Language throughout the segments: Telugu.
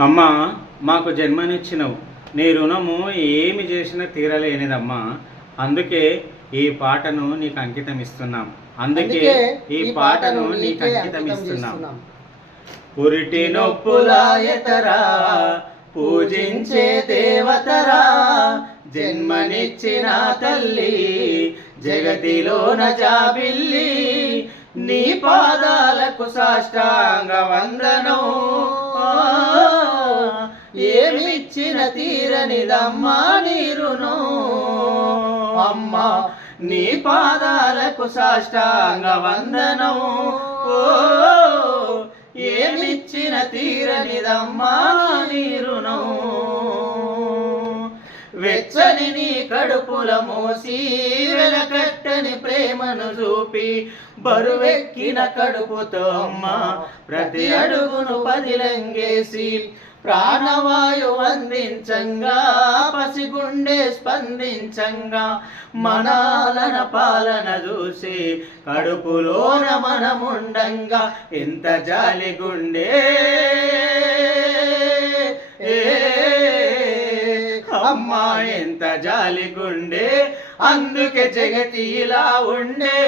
అమ్మా, మాకు జన్మనిచ్చినవు, నీ రుణము ఏమి చేసినా తీరలేనిదమ్మా. అందుకే ఈ పాటను నీకు అంకితం ఇస్తున్నాం. అందుకే ఈ పాటను నీకు అంకితం ఇస్తున్నాం. పురిటి నొప్పులాయతరా, పూజించే దేవతరా, జన్మనిచ్చిన తల్లి, జగతిలోన జాబిల్లి, నీ పాదాలకు సాష్టాంగ వందనం. ఏమిచ్చిన తీరనిదమ్మా నీ రుణం. అమ్మా, నీ పాదాలకు సాష్టాంగ వందనం. ఏమిచ్చిన తీరనిదమ్మా నీ రుణం. వెచ్చని నీ కడుపుల మోసి వెలకట్టని ప్రేమను చూపి బరువెక్కిన కడుపుతో అమ్మ ప్రతి అడుగును పదిలంగేసి ప్రాణవాయు అందించంగా, పసిగుండె స్పందించంగా, మనాలన పాలన చూసి కడుపులోన మనముండంగా ఎంత జాలి గుండె. అమ్మా, ఎంత జాలి గుండె. అందుకే జగతి ఇలా ఉండే.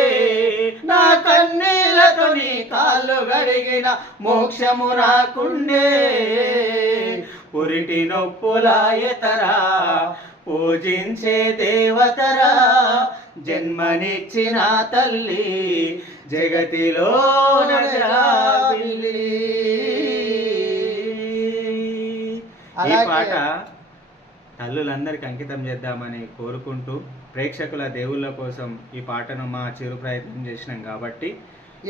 నా కన్నీళ్లతో నీ కాళ్ళు గడిగిన మోక్షము నాకుండే. పురిటి నొప్పులాయతరా, పూజించే దేవతరా, జన్మనిచ్చిన తల్లి, జగతిలో నజరాబిల్లి. ఈ పాట తల్లులందరికీ అంకితం చేద్దామని కోరుకుంటూ, ప్రేక్షకుల దేవుళ్ళ కోసం ఈ పాటను మా చిరు ప్రయత్నం చేసినాం కాబట్టి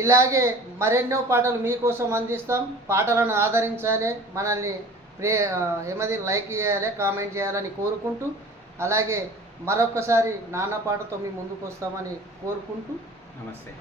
ఇలాగే మరెన్నో పాటలు మీకోసం అందిస్తాం. పాటలను ఆదరించాలి, మనల్ని లైక్ చేయాలి, కామెంట్ చేయాలని కోరుకుంటూ, అలాగే మరొకసారి నాన్న పాటతో మీ ముందుకు వస్తామని కోరుకుంటూ నమస్తే.